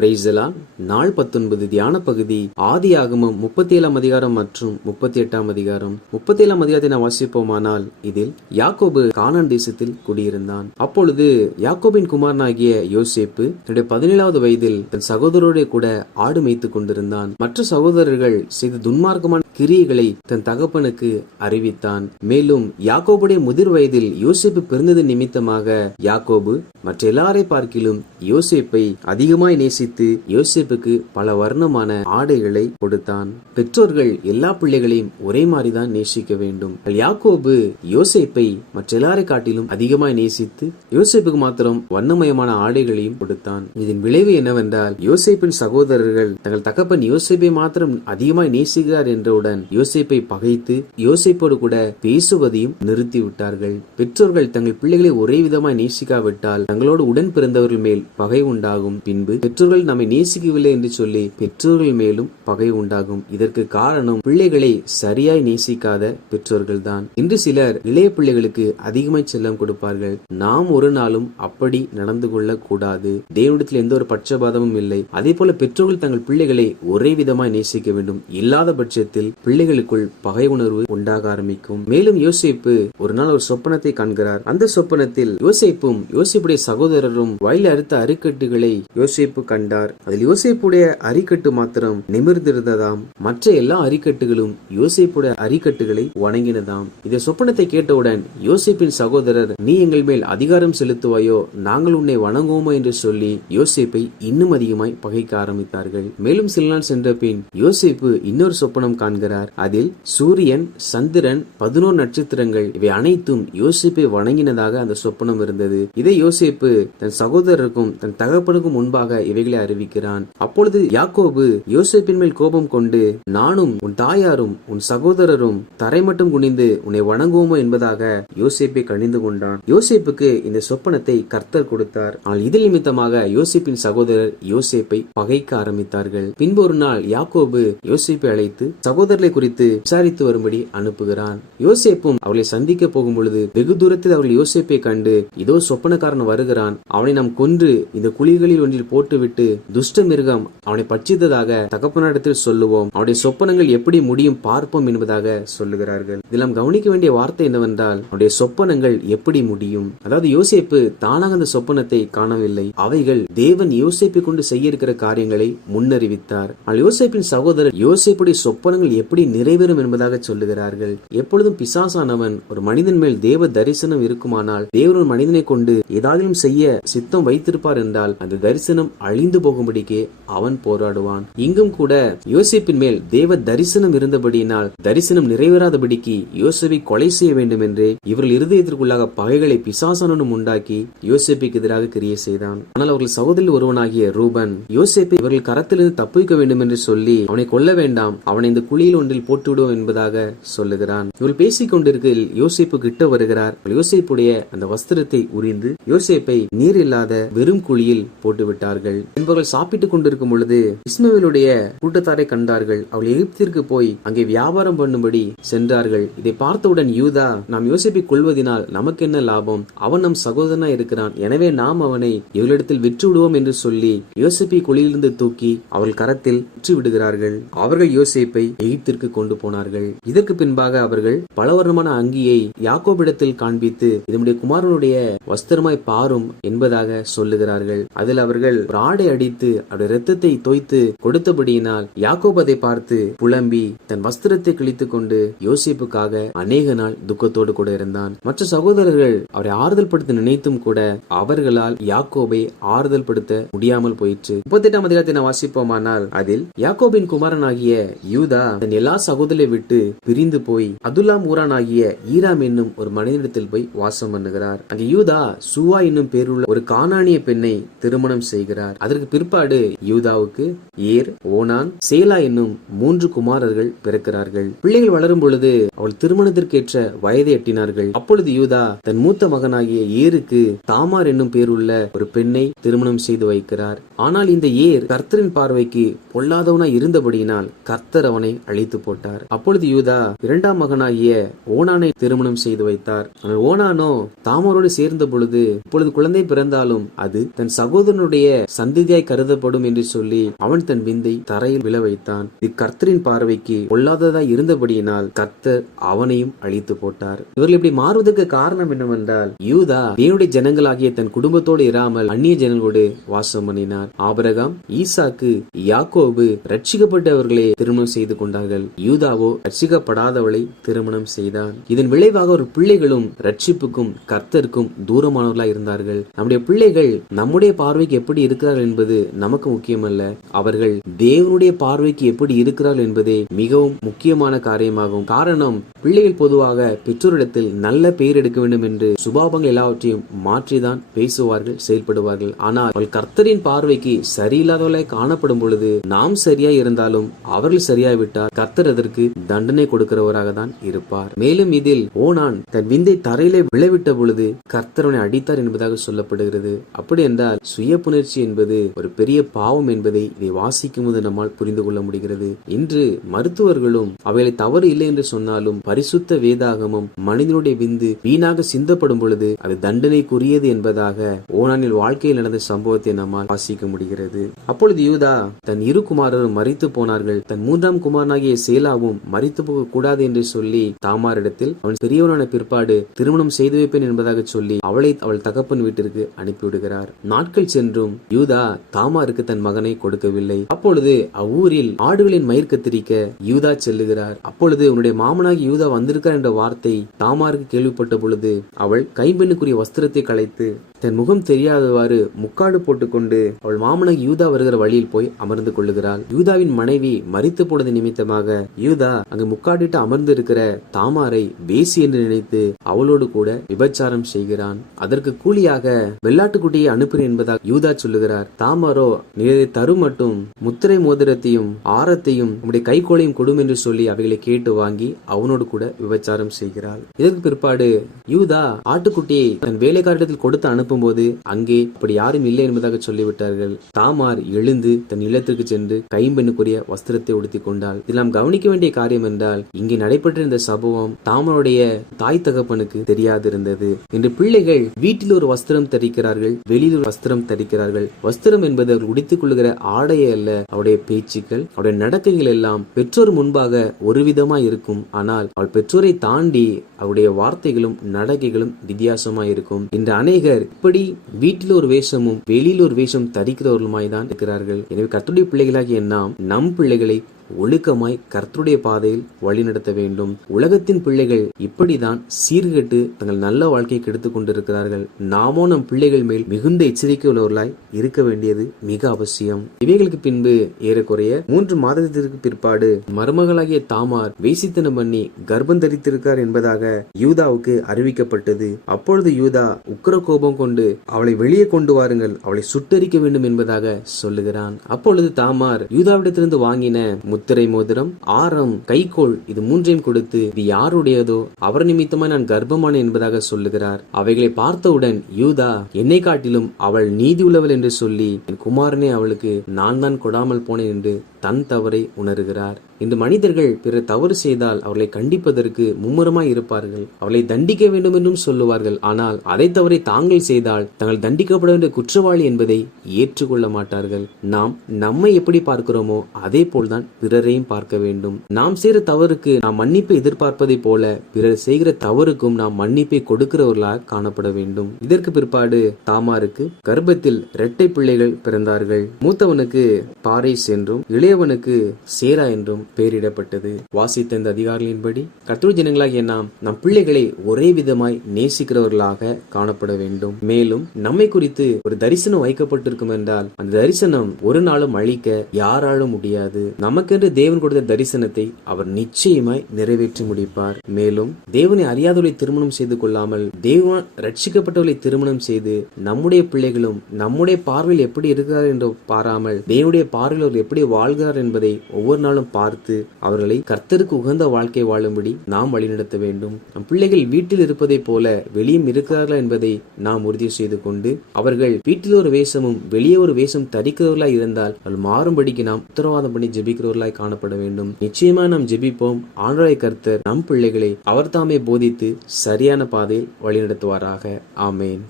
Price நாள் 19 தியான பகுதி ஆதியாகமம் 37 அதிகாரம் மற்றும் 38 அதிகாரம். 37 அதிகாரத்தை நாம் வாசிப்போமானால், இதில் யாக்கோபு கானான் தேசத்தில் குடியிருந்தான். அப்பொழுது யாக்கோபின் குமாரனாகிய யோசேப்பு தன்னுடைய 17வது வயதில் தன் சகோதரரோட கூட ஆடு மேய்த்துக் கொண்டிருந்தான். மற்ற சகோதரர்கள் செய்த துன்மார்க்கமான கிரியைகளை தன் தகப்பனுக்கு அறிவித்தான். மேலும் யாக்கோபுடைய முதிர் வயதில் யோசேப்பு பிறந்தது நிமித்தமாக யாக்கோபு மற்ற எல்லாரை பார்க்கிலும் யோசேப்பை அதிகமாய் நேசித்து யோசேப்புக்கு பல வர்ணமான ஆடைகளை கொடுத்தான். பெற்றோர்கள் எல்லா பிள்ளைகளையும் ஒரே மாதிரிதான் நேசிக்க வேண்டும். யாக்கோபு யோசேப்பை மற்ற எல்லாரை காட்டிலும் அதிகமாய் நேசித்து யோசேப்புக்கு மாத்திரம் வண்ணமயமான ஆடைகளையும் கொடுத்தான். இதன் விளைவு என்னவென்றால், யோசேப்பின் சகோதரர்கள் தங்கள் தகப்பன் யோசேப்பை மாத்திரம் அதிகமாய் நேசிக்கிறார் என்றவுடன் யோசேப்பை பகைத்து யோசேப்போடு கூட பேசுவதையும் நிறுத்திவிட்டார்கள். பெற்றோர்கள் தங்கள் பிள்ளைகளை ஒரே விதமாய் நேசிக்காவிட்டால் தங்களோடு உடன் பிறந்தவர்கள் மேல் பகை உண்டாகும். பின்பு பெற்றோர்கள் நம்மை நேசிக்கவில்லை என்று சொல்லி பெற்றோர்கள் மேலும் பகை உண்டாகும். இதற்கு காரணம் பிள்ளைகளை சரியாய் நேசிக்காத பெற்றோர்கள் தான். இன்று சிலர் இளைய பிள்ளைகளுக்கு அதிகமாய் செல்லம் கொடுப்பார்கள். நாம் ஒரு நாளும் அப்படி நடந்து கொள்ள கூடாது. தேவனிடத்தில் எந்த ஒரு பட்சபாதமும் இல்லை. அதே போல பெற்றோர்கள் தங்கள் பிள்ளைகளை ஒரே விதமாய் நேசிக்க வேண்டும். இல்லாத பட்சத்தில் பிள்ளைகளுக்குள் பகை உணர்வு உண்டாக ஆரம்பிக்கும். மேலும் யோசேப்பு ஒரு நாள் ஒரு சொப்பனத்தை காண்கிறார். அந்த சொப்பனத்தில் யோசேப்பும் யோசேப்புடைய சகோதரரும் வயலில் அறுத்த அரிக்கட்டுகளை யோசேப்பு கண்டார். அதில் யோசேப்புடைய அரிக்கட்டு மாத்திரம் நிமிர்ந்திருந்ததாம். மற்ற எல்லா அரிக்கட்டுகளும் யோசேப்புடைய அரிக்கட்டுகளை வணங்கினதாம். இந்த சொப்பனத்தை கேட்டவுடன் யோசேப்பின் சகோதரர், நீ எங்கள் மேல் அதிகாரம் செலுத்துவாயோ, நாங்கள் உன்னை வணங்குவோமோ என்று சொல்லி யோசேப்பை இன்னும் அதிகமாய் பகைக்க ஆரம்பித்தார்கள். மேலும் சில நாள் சென்ற பின் யோசேப்பு இன்னொரு சொப்பனம் காண்கிறார். அதில் சூரியன், சந்திரன், 11 நட்சத்திரங்கள் இவை அனைத்தும் யோசேப்பை வணங்கினதாக அந்த சொப்பனம் இருந்தது. இதை யோசேப்பு தன் சகோதரருக்கும் தன் தகப்பனுக்கும் முன்பாக இவைகளை அறிவிக்கிறான். அப்பொழுது யாக்கோபு யோசேப்பின் மேல் கோபம் கொண்டு, நானும் உன் தாயாரும் உன் சகோதரரும் தரை மட்டும் குனிந்து உன்னை வணங்குவோமோ என்பதாக யோசேப்பை கணிந்து கொண்டான். யோசேப்புக்கு இந்த சொப்பனத்தை கர்த்தர் கொடுத்தார். ஆனால் இது நிமித்தமாக யோசேப்பின் சகோதரர் யோசேப்பை பகைக்க ஆரம்பித்தார்கள். பின்பு ஒரு நாள் யாக்கோபு யோசேப்பை அழைத்து சகோதரர்களை குறித்து விசாரித்து வரும்படி அனுப்புகிறான். யோசேப்பும் அவர்களை சந்திக்க போகும் பொழுது வெகு தூரத்தில் அவர்கள் யோசேப்பை கண்டு, இதோ சொப்பனக்காரன் வருகிறான், அவனை நாம் கொன்று இந்த குழிகளில் ஒன்றில் போட்டுவிட்டு துஷ்ட மிருகம் அவனை பட்சித்ததாக தகப்பனிடத்தில் சொல்லுவோம், அவனுடைய சொப்பனங்கள் எப்படி முடியும் பார்ப்போம் என்பதாக சொல்லுகிறார்கள். இதில் நாம் கவனிக்க வேண்டிய வார்த்தை என்னவென்றால், அவனுடைய சொப்பனங்கள் எப்படி முடியும். அதாவது யோசேப்பு தானாக அந்த சொப்பனத்தை காணவில்லை. அவைகள் தேவன் யோசேப்பை கொண்டு செய்ய இருக்கிற காரியங்களை முன்னறிவித்தார். ஆனால் யோசேப்பின் சகோதரர் யோசேப்புடைய சொப்பனங்கள் எப்படி நிறைவேறும் என்பதாக சொல்லுகிறார்கள். எப்பொழுதும் பிசாசானவன் ஒரு மனிதன் மேல் தேவ தரிசனம் இருக்குமானால், தேவன் ஒரு மனிதனை கொண்டு ஏதாவது செய்ய சித்தம் வைத்திருப்பார் என்றால் அந்த தரிசனம் அழிந்து போகும்படிக்கே அவன் போராடுவான். இங்கும் கூட யோசேப்பின் மேல் தேவ தரிசனம் இருந்தபடியினால் தரிசனம் நிறைவேறாதபடிக்கு யோசேப்பை கொலை செய்ய வேண்டும் என்று இவர்கள் இருதயத்திற்குள்ளாக பகைகளை பிசாசானும் உண்டாக்கி யோசேப்புக்கு எதிராக கிரியை செய்தான். ஆனால் அவர்கள் சகோதரில் ஒருவனாகிய ரூபன் யோசேப்பை இவர்கள் கரத்திலிருந்து தப்பிக்க வேண்டும் என்று சொல்லி, அவனை கொல்ல வேண்டாம், அவனை இந்த குழியில் ஒன்றில் போட்டு விடுவோம் என்பதாக சொல்லுகிறான். இவர்கள் பேசிக் கொண்டிருக்கையில் யோசேப்பு கிட்ட வருகிறார். யோசேப்புடைய அந்த வஸ்திரத்தை உரிந்து யோசேப்பை நீர் இல்லாத வெறும் குழியில் போட்டு விட்டார்கள். என்பவர்கள் சாப்பிட்டுக் கொண்டிருக்கும் பொழுது இஸ்மவேலுடைய கூட்டத்தாரை கண்டார்கள். அவள் எகிப்திற்கு போய் அங்கே வியாபாரம் பண்ணும்படி சென்றார்கள். இதை பார்த்தவுடன் யூதா, நாம் யோசேப்பை கொள்வதினால் நமக்கு என்ன லாபம், அவன் நம் சகோதரனா இருக்கிறான், எனவே நாம் அவனை இவளிடத்தில் விற்று விடுவோம் என்று சொல்லி யோசேப்பை குழியிலிருந்து தூக்கி அவள் கரத்தில் விற்று விடுகிறார்கள். அவர்கள் யோசேப்பை எகிப்திற்கு கொண்டு போனார்கள். இதற்கு பின்பாக அவர்கள் பலவர்ணமான அங்கியை யாக்கோபிடத்தில் காண்பித்து, இதனுடைய குமாரனுடைய வஸ்திரமாய் பாரும் என்பதாக சொல்லுகிறார்கள். அதில் அவர்கள் ஒரு ஆடை அடித்து அவருடைய இரத்தத்தை தோய்த்து கொடுத்தபடியினால் யாக்கோபு அதை பார்த்து புலம்பி தன் வஸ்திரத்தை கிழித்துக் கொண்டு யோசேப்புக்காக அநேக நாள் துக்கத்தோடு கூட இருந்தான். மற்ற சகோதரர்கள் அவரை ஆறுதல் படுத்த நினைத்தும் கூட அவர்களால் யாக்கோபை ஆறுதல் படுத்த முடியாமல் போயிற்று. 38 அதிகாரத்தை நான் வாசிப்போமானால், அதில் யாக்கோபின் குமாரனாகிய யூதா தன் எல்லா சகோதரரை விட்டு பிரிந்து போய் அதுல்லாம் ஊரானாகிய ஈராம் என்னும் ஒரு மனிதனிடத்தில் போய் வாசம் பண்ணுகிறார். அங்கே யூதா சுவா என்னும் பேருள்ள ஒரு கானானிய பெண்ணை திருமணம் செய்கிறார். அதற்கு பிற்பாடு யூதாவுக்கு ஏர், ஓனான், சேலா என்னும் 3 குமாரர்கள் பிறக்கிறார்கள். பிள்ளைகள் வளரும் பொழுது அவள் திருமணத்திற்கேற்ற வயதை எட்டினார்கள். அப்பொழுது யூதா தன் மூத்த மகனாகிய ஏருக்கு தாமார் என்னும் பேருள்ள ஒரு பெண்ணை திருமணம் செய்து வைக்கிறார். ஆனால் இந்த ஏர் கர்த்தரின் பார்வைக்கு பொல்லாதவனாய் இருந்தபடியினால் கர்த்தர் அவனை அழித்து போட்டார். அப்பொழுது யூதா 2ஆம் மகனாகிய ஓனானை திருமணம் செய்து வைத்தார். ஆனால் ஓனானோ தாமாரோடு சேர்ந்த பொழுது இப்பொழுது குழந்தை பிறந்தாலும் அது தன் சகோதரனுடைய சந்ததி விருந்தியாய் கருதப்படும் என்று சொல்லி அவன் தன் விந்தை தரையில் விழ வைத்தான். இது கர்த்தரின் பார்வைக்கு பொல்லாததாய் இருந்தபடியினால் கர்த்தர் அவனையும் அழித்து போட்டார். இவர்கள் இப்படி மாறுவதற்கு காரணம் என்னவென்றால், யூதா தேவனுடைய ஜனங்களாகிய தன் குடும்பத்தோடு இராமல் அந்நிய ஜனங்களோடு வாசம் பண்ணினார். ஆபிரகாம், ஈசாக்கு, யாக்கோபு ரட்சிக்கப்பட்டவர்களே திருமணம் செய்து கொண்டார்கள். யூதாவோ ரட்சிக்கப்படாதவளை திருமணம் செய்தான். இதன் விளைவாக ஒரு பிள்ளைகளும் ரட்சிப்புக்கும் கர்த்தருக்கும் தூரமானவர்களாய் இருந்தார்கள். நம்முடைய பிள்ளைகள் நம்முடைய பார்வைக்கு எப்படி இருக்கிறார்கள் என்பது நமக்கு முக்கியமல்ல, அவர்கள் தேவனுடைய பார்வைக்கு எப்படி இருக்கிறார்கள் என்பதே மிகவும் முக்கியமான காரியமாகும். காரணம், பிள்ளைகள் பொதுவாக பெற்றோரிடத்தில் நல்ல பெயர் எடுக்க வேண்டும் என்று சுபாவங்கள் எல்லாவற்றையும் மாற்றிதான் பேசுவார்கள், செயல்படுவார்கள். ஆனால் அவள் கர்த்தரின் பார்வைக்கு சரியில்லாதவர்களாய் காணப்படும் பொழுது நாம் சரியாய் இருந்தாலும் அவர்கள் சரியாய்விட்டால் கர்த்தர் அதற்கு தண்டனை கொடுக்கிறவராக தான் இருப்பார். மேலும் இதில் ஓனான் தன் விந்தை தரையிலே விளைவிட்ட பொழுது கர்த்தரனை அடித்தார் என்பதாக சொல்லப்படுகிறது. அப்படி என்றால் சுய புணர்ச்சி என்பது ஒரு பெரிய பாவம் என்பதை இதை வாசிக்கும் போது நம்மால் புரிந்து கொள்ள முடிகிறது. இன்று மருத்துவர்களும் அவைகளை தவறு இல்லை என்று சொன்னாலும் பரிசுத்த வேதாகமும் மனிதனுடைய விந்து வீணாக சிந்தப்படும் பொழுது அது தண்டனைக்குரியது என்பதாக ஓனானில் வாழ்க்கையில் நடந்த சம்பவத்தை நம்மால் வாசிக்க முடிகிறது. அப்பொழுது யூதா தன் இரு குமாரரும் மரித்து போனார்கள். தன் மூன்றாம் குமாரனாகிய சேலாவும் மரித்து போக கூடாது என்று சொல்லி தாமாரிடத்தில் அவன் பெரியவனான பிற்பாடு திருமணம் செய்து வைப்பேன் என்பதாக சொல்லி அவளை அவள் தகப்பன் வீட்டிற்கு அனுப்பிவிடுகிறார். நாட்கள் சென்றும் யூதா தாமாருக்கு தன் மகனை கொடுக்கவில்லை. அப்பொழுது அவ்வூரில் ஆடுகளின் மயிர் கத்திரிக்க யூதா செல்லுகிறார். அப்பொழுது உன்னுடைய மாமனாகி யூதா வந்திருக்கார் என்ற வார்த்தை தாமாருக்கு கேள்விப்பட்ட பொழுது அவள் கைம்பெண்ணுக்குரிய வஸ்திரத்தை களைத்து தன் முகம் தெரியாதவாறு முக்காடு போட்டுக்கொண்டு அவள் மாமனாகி யூதா வருகிற வழியில் போய் அமர்ந்து கொள்ளுகிறாள். யூதாவின் மனைவி மரித்து போனது நிமித்தமாக யூதா அங்கு முக்காடிட்டு அமர்ந்து இருக்கிற தாமாரை வேசி என்று நினைத்து அவளோடு கூட விபச்சாரம் செய்கிறான். அதற்கு கூலியாக வெள்ளாட்டுக்குட்டியை அனுப்புகிறேன் என்பதாக யூதா சொல்லுகிறார். தாமாரோ, நீரை தரும் மட்டும் முத்திரை மோதிரத்தையும் ஆரத்தையும் உடைய கைகோளையும் கொடும் என்று சொல்லி அவைகளை கேட்டு வாங்கி அவனோடு கூட விபச்சாரம் செய்கிறாள். இதற்கு பிற்பாடு யூதா ஆட்டுக்குட்டியை தன் வேலைக்காரிடத்தில் கொடுத்து அனுப்பும் போது அங்கே அப்படி யாரும் இல்லை என்பதாக சொல்லிவிட்டார்கள். தாமார் எழுந்து தன் இல்லத்திற்கு சென்று கைம்பெண்ணுக்குரிய வஸ்திரத்தை உடுத்திக் கொண்டாள். இதில் நாம் கவனிக்க வேண்டிய காரியம் என்றால், இங்கே நடைபெற்றிருந்த சம்பவம் தாமருடைய தாய் தகப்பனுக்கு தெரியாதிருந்தது. இன்று பிள்ளைகள் வீட்டில் ஒரு வஸ்திரம் தரிக்கிறார்கள், வெளியில் ஒரு வஸ்திரம் தரிக்கிறார்கள். வஸ்திரம் என்பது அவர் உடுத்திக் கொள்கிற ஆடையே அல்ல, அவருடைய பேச்சுக்கள், அவருடைய நடக்கைகள் எல்லாம் பெற்றோர் முன்பாக ஒரு விதமா இருக்கும். ஆனால் அவள் பெற்றோரை தாண்டி அவருடைய வார்த்தைகளும் நடக்கைகளும் வித்தியாசமாய் இருக்கும். இன்று அநேகர் இப்படி வீட்டில் ஒரு வேஷமும் வெளியில் ஒரு வேஷம் தரிக்கிறவர்களுமாய் தான் இருக்கிறார்கள். எனவே கர்த்தருடைய பிள்ளைகளாகிய நாம் நம் பிள்ளைகளை ஒழுக்கமாய் கர்த்தருடைய பாதையில் வழிநடத்த வேண்டும். உலகத்தின் பிள்ளைகள் இப்படிதான் சீர்கெட்டு தங்கள் நல்ல வாழ்க்கையை கெடுத்துக் கொண்டிருக்கிறார்கள். நாமோ நம் பிள்ளைகள் மேல் மிகுந்த எச்சரிக்கை உள்ளவர்களாய் இருக்க வேண்டியது மிக அவசியம். இவைகளுக்கு பின்பு ஏறக்குறைய 3 மாதத்திற்கு பிற்பாடு மருமகளாகிய தாமார் வேசித்தனம் பண்ணி கர்ப்பம் தரித்திருக்கார் என்பதாக யூதாவுக்கு அறிவிக்கப்பட்டது. அப்பொழுது யூதா உக்கிர கோபம் கொண்டு அவளை வெளியே கொண்டு வாருங்கள், அவளை சுட்டரிக்க வேண்டும் என்பதாக சொல்லுகிறான். அப்பொழுது தாமார் யூதாவிடத்திலிருந்து வாங்கின முத்திரை மோதிரம், ஆரம், கைகோள் இது 3ஐயும் கொடுத்து இது யாருடையதோ அவர் நிமித்தமாய் நான் கர்ப்பமான என்பதாக சொல்லுகிறார். அவைகளை பார்த்தவுடன் யூதா என்னை காட்டிலும் அவள் நீதி உள்ளவள் என்று சொல்லி என் குமாரனே அவளுக்கு நான் தான் கொடாமல் போனேன் என்று தன் தவறை உணர்கிறார். இன்று மனிதர்கள் பிறர் தவறு செய்தால் அவர்களை கண்டிப்பதற்கு மும்முரமாய் இருப்பார்கள். அவளை தண்டிக்க வேண்டும் என்றும் சொல்லுவார்கள். ஆனால் அதை தவறை தாங்கள் செய்தால் தங்கள் தண்டிக்கப்பட வேண்டிய குற்றவாளி என்பதை ஏற்றுக்கொள்ள மாட்டார்கள். நாம் நம்மை எப்படி பார்க்கிறோமோ அதே போல்தான் பிறரையும் பார்க்க வேண்டும். நாம் செய்கிற தவறுக்கு நாம் மன்னிப்பை எதிர்பார்ப்பதை போல பிறர் செய்கிற தவறுக்கும் நாம் மன்னிப்பை கொடுக்கிறவர்களாக காணப்பட வேண்டும். இதற்கு பிற்பாடு தாமாருக்கு கர்ப்பத்தில் 2 பிள்ளைகள் பிறந்தார்கள். மூத்தவனுக்கு பாரேஸ் என்றும் இளையவனுக்கு சேரா என்றும் பெயரிடப்பட்டது. வாசித்த இந்த அதிகாரிகளின்படி கர்த்தருடைய ஜனங்களாகிய நாம் நம் பிள்ளைகளை ஒரே விதமாய் நேசிக்கிறவர்களாக காணப்பட வேண்டும். மேலும் நம்மை குறித்து ஒரு தரிசனம் வைக்கப்பட்டிருக்கும் என்றால் அந்த தரிசனம் ஒரு நாளும் அழிக்க யாராலும் முடியாது. நமக்கென்று தேவன் கொடுத்த தரிசனத்தை அவர் நிச்சயமாய் நிறைவேற்றி முடிப்பார். மேலும் தேவனை அறியாதவர்களை திருமணம் செய்து கொள்ளாமல் தேவன் ரட்சிக்கப்பட்டவர்களை திருமணம் செய்து நம்முடைய பிள்ளைகளும் நம்முடைய பார்வையில் எப்படி இருக்கிறார் என்று பாராமல் தேவனுடைய பார்வையில் அவர் எப்படி வாழ்கிறார் என்பதை ஒவ்வொரு நாளும் பார்த்து அவர்களை கர்த்தருக்கு உகந்த வாழ்க்கை வாழும்படி நாம் வழிநடத்த வேண்டும். நம் பிள்ளைகள் வீட்டில் இருப்பதை போல வெளியும் இருக்கிறார்களா என்பதை நாம் உறுதி செய்து கொண்டு அவர்கள் வீட்டில் ஒரு வேஷமும் வெளியே ஒரு வேஷம் தரிக்கிறவர்களாய் இருந்தால் அவர்கள் மாறும்படிக்கு நாம் உத்தரவாதம் பண்ணி ஜெபிக்கிறவர்களாய் காணப்பட வேண்டும். நிச்சயமா நாம் ஜெபிப்போம். ஆண்டவராகிய கர்த்தர் நம் பிள்ளைகளை அவர் தாமே போதித்து சரியான பாதையில் வழிநடத்துவாராக. ஆமேன்.